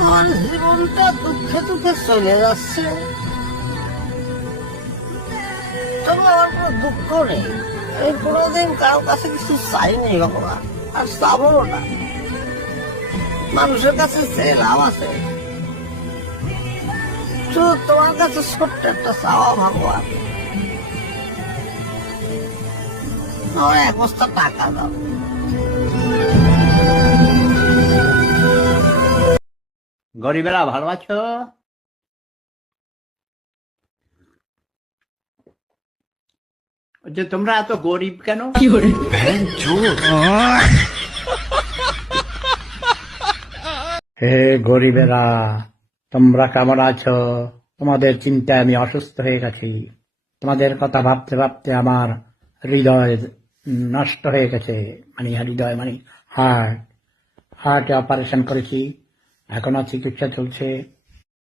আমার জীবনটা দুঃখে দুঃখে চলে যাচ্ছে। তবে আমার কোনো দুঃখ নেই। আমি কোনোদিন কারোর কাছে কিছু চাইনি ভগবান আর চাবো না। মানুষের কাছে চেয়ে লাভ আছে। শুধু তোমার কাছে ছোট্ট একটা চাওয়া ভগবান আমার এক বস্তা টাকা দাও। গরিবেরা ভালো আছো? যে তোমরা এত গরিব কেন? হে গরিবেরা তোমরা কেমন আছো? তোমাদের চিন্তায় আমি অসুস্থ হয়ে গেছি। তোমাদের কথা ভাবতে ভাবতে আমার হৃদয় নষ্ট হয়ে গেছে। মানে হৃদয় মানে হার্ট হার্টে অপারেশন করেছি। এখনও চিকিৎসা চলছে।